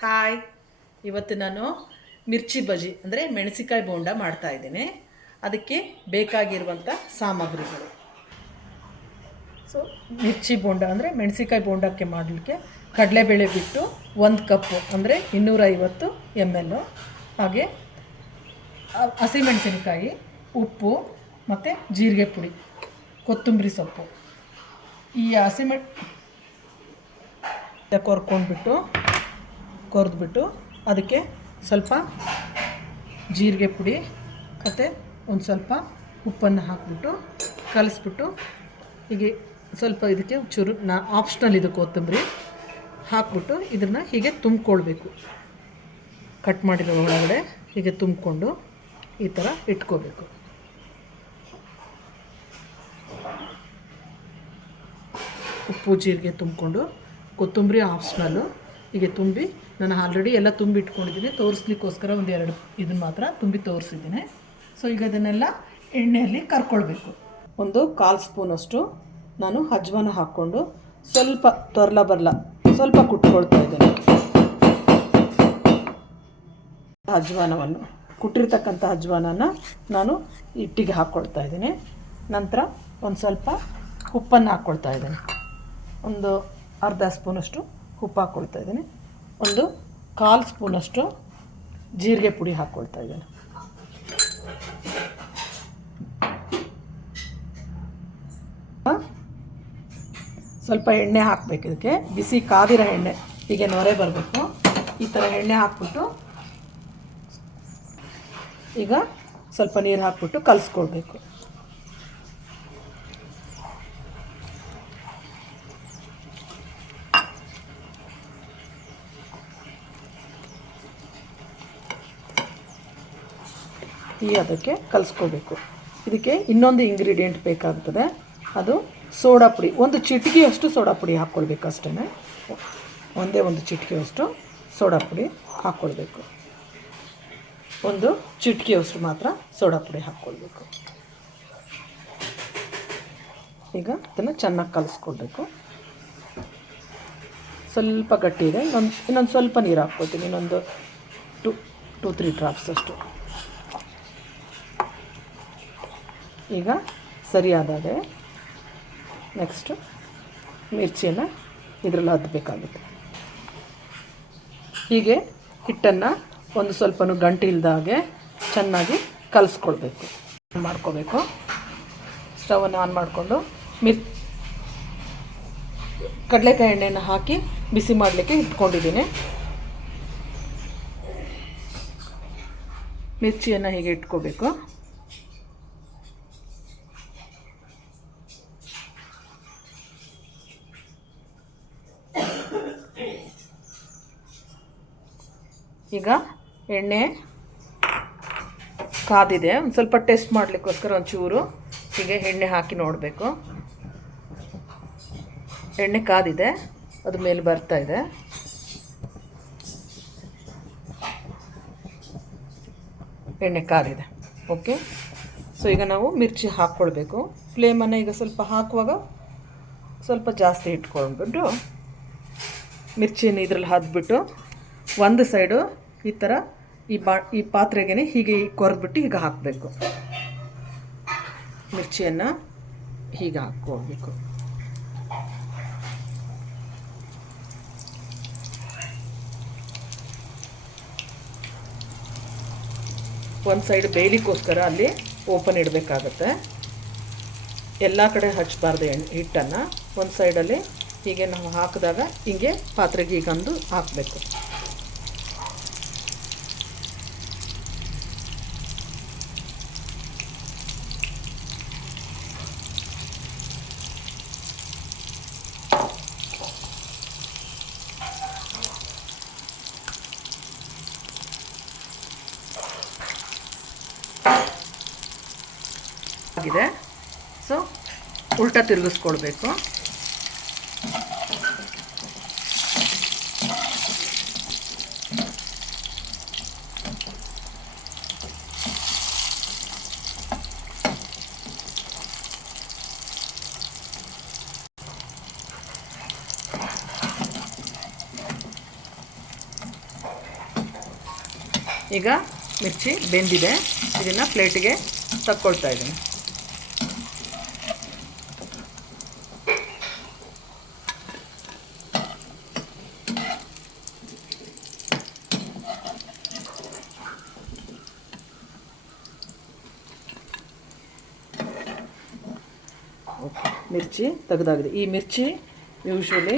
Hi. ಇವತ್ತು ನಾನು ಮಿರ್ಚಿ ಬಜಿ, ಅಂದರೆ ಮೆಣಸಿಕಾಯಿ ಬೋಂಡ ಮಾಡ್ತಾ ಇದ್ದೇನೆ. ಅದಕ್ಕೆ ಬೇಕಾಗಿರುವಂಥ ಸಾಮಗ್ರಿಗಳು. ಸೊ ಮಿರ್ಚಿ ಬೋಂಡ ಅಂದರೆ ಮೆಣಸಿಕಾಯಿ ಬೋಂಡಕ್ಕೆ ಮಾಡಲಿಕ್ಕೆ ಕಡಲೆಬೇಳೆ ಬಿಟ್ಟು ಒಂದು ಕಪ್ಪು, ಅಂದರೆ ಇನ್ನೂರೈವತ್ತು ಎಂ ಎಲ್ಲು ಹಾಗೆ ಹಸಿಮೆಣಸಿನಕಾಯಿ ಉಪ್ಪು ಮತ್ತು ಜೀರಿಗೆ ಪುಡಿ, ಕೊತ್ತಂಬರಿ ಸೊಪ್ಪು. ಈ ಹಸಿಮೆಣ್ ಕೊರ್ಕೊಂಡ್ಬಿಟ್ಟು ಕೊರೆದ್ಬಿಟ್ಟು ಅದಕ್ಕೆ ಸ್ವಲ್ಪ ಜೀರಿಗೆ ಪುಡಿ, ಮತ್ತು ಒಂದು ಸ್ವಲ್ಪ ಉಪ್ಪನ್ನು ಹಾಕಿಬಿಟ್ಟು ಕಲಿಸ್ಬಿಟ್ಟು ಹೀಗೆ ಸ್ವಲ್ಪ ಇದಕ್ಕೆ ಚೂರು ನಾ ಆಪ್ಷನಲ್ ಇದು ಕೊತ್ತಂಬರಿ ಹಾಕ್ಬಿಟ್ಟು ಇದನ್ನು ಹೀಗೆ ತುಂಬಿಕೊಳ್ಬೇಕು. ಕಟ್ ಮಾಡಿರೋ ಒಳಗಡೆ ಹೀಗೆ ತುಂಬಿಕೊಂಡು ಈ ಥರ ಇಟ್ಕೋಬೇಕು. ಉಪ್ಪು, ಜೀರಿಗೆ ತುಂಬಿಕೊಂಡು ಕೊತ್ತಂಬರಿ ಆಪ್ಷನಲ್ಲು ಹೀಗೆ ತುಂಬಿ ನಾನು ಆಲ್ರೆಡಿ ಎಲ್ಲ ತುಂಬಿ ಇಟ್ಕೊಂಡಿದ್ದೀನಿ. ತೋರಿಸ್ಲಿಕ್ಕೋಸ್ಕರ ಒಂದು ಎರಡು ಇದನ್ನು ಮಾತ್ರ ತುಂಬಿ ತೋರಿಸಿದ್ದೀನಿ. ಸೊ ಈಗ ಇದನ್ನೆಲ್ಲ ಎಣ್ಣೆಯಲ್ಲಿ ಕರ್ಕೊಳ್ಬೇಕು. ಒಂದು ಕಾಲು ಸ್ಪೂನಷ್ಟು ನಾನು ಹಜ್ವಾನ ಹಾಕ್ಕೊಂಡು ಸ್ವಲ್ಪ ತೊರ್ಲ ಬರಲ, ಸ್ವಲ್ಪ ಕುಟ್ಕೊಳ್ತಾ ಇದ್ದೇನೆ. ಅಜ್ವಾನವನ್ನು ಕುಟ್ಟಿರ್ತಕ್ಕಂಥ ಅಜ್ವಾನನ ನಾನು ಹಿಟ್ಟಿಗೆ ಹಾಕ್ಕೊಳ್ತಾ ಇದ್ದೀನಿ. ನಂತರ ಒಂದು ಸ್ವಲ್ಪ ಉಪ್ಪನ್ನು ಹಾಕ್ಕೊಳ್ತಾ ಇದ್ದೀನಿ. ಒಂದು ಅರ್ಧ ಸ್ಪೂನಷ್ಟು ಉಪ್ಪು ಹಾಕ್ಕೊಳ್ತಾ ಇದ್ದೀನಿ. ಒಂದು ಕಾಲು ಸ್ಪೂನಷ್ಟು ಜೀರಿಗೆ ಪುಡಿ ಹಾಕ್ಕೊಳ್ತಾ ಇದ್ದೇನೆ. ಸ್ವಲ್ಪ ಎಣ್ಣೆ ಹಾಕಬೇಕು ಇದಕ್ಕೆ. ಬಿಸಿ ಕಾದಿರೋ ಎಣ್ಣೆ. ಹೀಗೆ ನೊರೆ ಬರಬೇಕು. ಈ ಥರ ಎಣ್ಣೆ ಹಾಕ್ಬಿಟ್ಟು ಈಗ ಸ್ವಲ್ಪ ನೀರು ಹಾಕ್ಬಿಟ್ಟು ಕಲಿಸ್ಕೊಳ್ಬೇಕು. ಈ ಅದಕ್ಕೆ ಕಲಿಸ್ಕೋಬೇಕು. ಇದಕ್ಕೆ ಇನ್ನೊಂದು ಇಂಗ್ರೀಡಿಯೆಂಟ್ ಬೇಕಾಗ್ತದೆ. ಅದು ಸೋಡಾ ಪುಡಿ. ಒಂದು ಚಿಟಿಕೆಯಷ್ಟು ಸೋಡಾ ಪುಡಿ ಹಾಕ್ಕೊಳ್ಬೇಕು ಅಷ್ಟೇ ಒಂದೇ ಒಂದು ಚಿಟಿಕೆಯಷ್ಟು ಸೋಡಾ ಪುಡಿ ಹಾಕ್ಕೊಳ್ಬೇಕು. ಒಂದು ಚಿಟಿಕೆಯಷ್ಟು ಮಾತ್ರ ಸೋಡಾ ಪುಡಿ ಹಾಕ್ಕೊಳ್ಬೇಕು. ಈಗ ಅದನ್ನು ಚೆನ್ನಾಗಿ ಕಲಿಸ್ಕೊಳ್ಬೇಕು. ಸ್ವಲ್ಪ ಗಟ್ಟಿ ಇದೆ ಇನ್ನೊಂದು ಇನ್ನೊಂದು ಸ್ವಲ್ಪ ನೀರು ಹಾಕ್ಕೊಳ್ತೀನಿ. ಇನ್ನೊಂದು ಟು ಟು ತ್ರೀ ಡ್ರಾಪ್ಸ್ ಅಷ್ಟು. ಈಗ ಸರಿಯಾದಾಗೆ ನೆಕ್ಸ್ಟು ಮಿರ್ಚಿಯನ್ನು ಇದರಲ್ಲಿ ಹತ್ತಬೇಕಾಗುತ್ತೆ ಹೀಗೆ ಹಿಟ್ಟನ್ನು ಒಂದು ಸ್ವಲ್ಪ ಗಂಟು ಇಲ್ದಾಗೆ ಚೆನ್ನಾಗಿ ಕಲಿಸ್ಕೊಳ್ಬೇಕು. ಮಾಡ್ಕೋಬೇಕು. ಸ್ಟವನ್ನು ಆನ್ ಮಾಡಿಕೊಂಡು ಮಿರ್ ಕಡಲೆಕಾಯಿ ಎಣ್ಣೆಯನ್ನು ಹಾಕಿ ಬಿಸಿ ಮಾಡಲಿಕ್ಕೆ ಇಟ್ಕೊಂಡಿದ್ದೀನಿ. ಮಿರ್ಚಿಯನ್ನು ಹೀಗೆ ಇಟ್ಕೋಬೇಕು. ಈಗ ಎಣ್ಣೆ ಕಾದಿದೆ. ಒಂದು ಸ್ವಲ್ಪ ಟೆಸ್ಟ್ ಮಾಡಲಿಕ್ಕೋಸ್ಕರ ಒಂಚೂರು ಹೀಗೆ ಎಣ್ಣೆ ಹಾಕಿ ನೋಡಬೇಕು. ಎಣ್ಣೆ ಕಾದಿದೆ. ಅದು ಮೇಲೆ ಬರ್ತಾ ಇದೆ. ಎಣ್ಣೆ ಕಾದಿದೆ. ಓಕೆ ಸೊ ಈಗ ನಾವು ಮಿರ್ಚಿ ಹಾಕ್ಕೊಳ್ಬೇಕು. ಫ್ಲೇಮನ್ನು ಈಗ ಸ್ವಲ್ಪ ಹಾಕುವಾಗ ಸ್ವಲ್ಪ ಜಾಸ್ತಿ ಇಟ್ಕೊಂಡ್ಬಿಟ್ಟು ಮಿರ್ಚಿಯನ್ನು ಇದರಲ್ಲಿ ಹಾಕ್ಬಿಟ್ಟು ಒಂದು ಸೈಡು ಈ ಥರ ಈ ಬಾ, ಈ ಪಾತ್ರೆಗೆ ಹೀಗೆ ಕೊರೆದ್ಬಿಟ್ಟು ಹೀಗೆ ಹಾಕಬೇಕು. ಮಿರ್ಚಿಯನ್ನು ಹೀಗೆ ಹಾಕ್ಕೋಬೇಕು ಒಂದು ಸೈಡ್ ಬೇಯಲಿಕ್ಕೋಸ್ಕರ ಅಲ್ಲಿ ಓಪನ್ ಇಡಬೇಕಾಗತ್ತೆ. ಎಲ್ಲ ಕಡೆ ಹಚ್ಚಬಾರ್ದು ಎಣ್ಣೆ ಹಿಟ್ಟನ್ನು. ಒಂದು ಸೈಡಲ್ಲಿ ಹೀಗೆ ನಾವು ಹಾಕಿದಾಗ ಹೀಗೆ ಪಾತ್ರೆಗೆ ಹೀಗಂದು ಹಾಕಬೇಕು. ಹಾಕಿದೆ ಸೊ ಉಲ್ಟಾ ತಿರುಗಿಸ್ಕೊಳ್ಬೇಕು ಈಗ ಮಿರ್ಚಿ ಬೆಂದಿದೆ. ಇದನ್ನು ಪ್ಲೇಟಿಗೆ ತಕ್ಕೊಳ್ತಾ ಇದ್ದೀನಿ. ಮಿರ್ಚಿ ತೆಗೆದಾಗಿದೆ. ಈ ಮಿರ್ಚಿ ಯೂಶ್ವಲಿ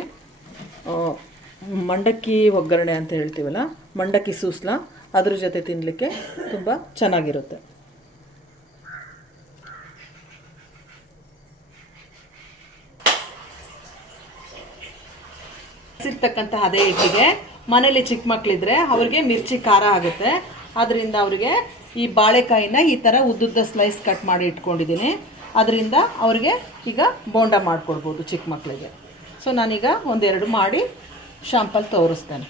ಮಂಡಕ್ಕಿ ಒಗ್ಗರಣೆ ಅಂತ ಹೇಳ್ತೀವಲ್ಲ, ಮಂಡಕ್ಕಿ ಸೂಸ್ಲ, ಅದ್ರ ಜೊತೆ ತಿನ್ನಲಿಕ್ಕೆ ತುಂಬ ಚೆನ್ನಾಗಿರುತ್ತೆ. ಸಿರ್ತಕ್ಕಂಥ ಅದೇ ಹಿಟ್ಟಿಗೆ ಮನೇಲಿ ಚಿಕ್ಕ ಮಕ್ಕಳಿದ್ರೆ ಅವ್ರಿಗೆ ಮಿರ್ಚಿ ಖಾರ ಆಗುತ್ತೆ. ಅದರಿಂದ ಅವರಿಗೆ ಈ ಬಾಳೆಕಾಯಿನ ಈ ಥರ ಉದ್ದುದ್ದ ಸ್ಲೈಸ್ ಕಟ್ ಮಾಡಿ ಇಟ್ಕೊಂಡಿದ್ದೀನಿ. ಅದರಿಂದ ಅವರಿಗೆ ಈಗ ಬೋಂಡ ಮಾಡಿಕೊಡ್ಬೋದು ಚಿಕ್ಕ ಮಕ್ಕಳಿಗೆ ಸೊ ನಾನೀಗ ಒಂದೆರಡು ಮಾಡಿ ಶಾಂಪಲ್ ತೋರಿಸ್ತೇನೆ.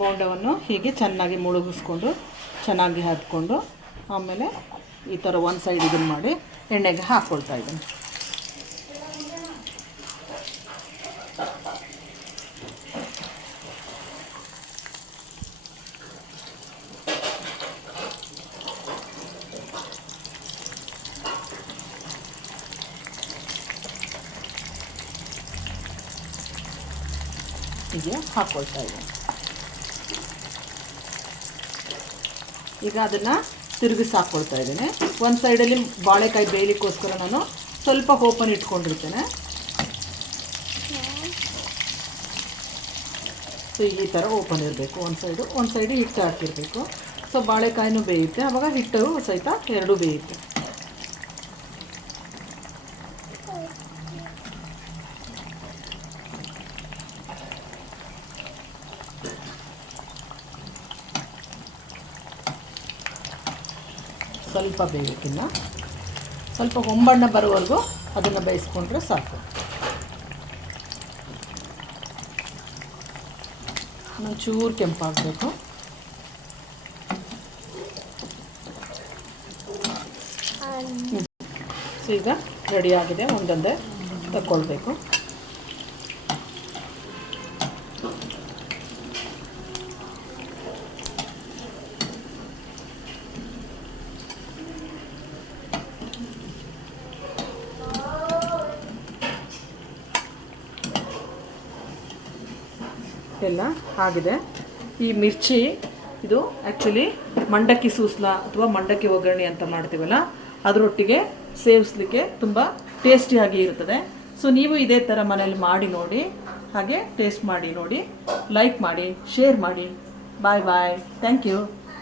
ಬೋಂಡವನ್ನು ಹೀಗೆ ಚೆನ್ನಾಗಿ ಮುಳುಗಿಸ್ಕೊಂಡು, ಚೆನ್ನಾಗಿ ಹದ್ಕೊಂಡು ಆಮೇಲೆ ಈ ಥರ ಒಂದು ಸೈಡ್ ಇದನ್ನು ಮಾಡಿ ಎಣ್ಣೆಗೆ ಹಾಕ್ಕೊಳ್ತಾ ಇದ್ದೀನಿ. ಹೀಗೆ ಹಾಕ್ಕೊಳ್ತಾ ಇದ್ದೀನಿ. ಈಗ ಅದನ್ನು ತಿರುಗಿಸಿ ಹಾಕ್ಕೊಳ್ತಾ ಇದ್ದೀನಿ. ಒಂದು ಸೈಡಲ್ಲಿ ಬಾಳೆಕಾಯಿ ಬೇಯಲಿಕ್ಕೋಸ್ಕರ ನಾನು ಸ್ವಲ್ಪ ಓಪನ್ ಇಟ್ಕೊಂಡಿರ್ತೇನೆ. ಸೊ ಈ ಥರ ಓಪನ್ ಇರಬೇಕು. ಒಂದು ಸೈಡು ಒಂದು ಸೈಡು ಹಿಟ್ಟು ಹಾಕಿರಬೇಕು. ಸೊ ಬಾಳೆಕಾಯಿನೂ ಬೇಯುತ್ತೆ. ಆವಾಗ ಹಿಟ್ಟು ಸಹಿತ ಎರಡೂ ಬೇಯುತ್ತೆ. ಸ್ವಲ್ಪ ಬೇಯೋಕ್ಕಿನ್ನ ಸ್ವಲ್ಪ ಹೊಂಬಣ್ಣ ಬರೋವರೆಗೂ ಅದನ್ನು ಬೇಯಿಸ್ಕೊಂಡ್ರೆ ಸಾಕು. ಒಂಚೂರು ಕೆಂಪಾಗಬೇಕು. ಸೊ ಈಗ ರೆಡಿಯಾಗಿದೆ ಒಂದೊಂದೇ ತಗೊಳ್ಬೇಕು ಎಲ್ಲ ಆಗಿದೆ. ಈ ಮಿರ್ಚಿ, ಇದು ಆ್ಯಕ್ಚುಲಿ ಮಂಡಕ್ಕಿ ಸೂಸ್ಲ ಅಥವಾ ಮಂಡಕ್ಕಿ ಒಗ್ಗರಣೆ ಅಂತ ಮಾಡ್ತೀವಲ್ಲ, ಅದರೊಟ್ಟಿಗೆ ಸೇವಿಸ್ಲಿಕ್ಕೆ ತುಂಬ ಟೇಸ್ಟಿಯಾಗಿ ಇರುತ್ತದೆ. ಸೊ ನೀವು ಇದೇ ಥರ ಮನೇಲಿ ಮಾಡಿ ನೋಡಿ, ಹಾಗೆ ಟೇಸ್ಟ್ ಮಾಡಿ ನೋಡಿ ಲೈಕ್ ಮಾಡಿ ಶೇರ್ ಮಾಡಿ. ಬಾಯ್ ಬಾಯ್ ಥ್ಯಾಂಕ್ ಯು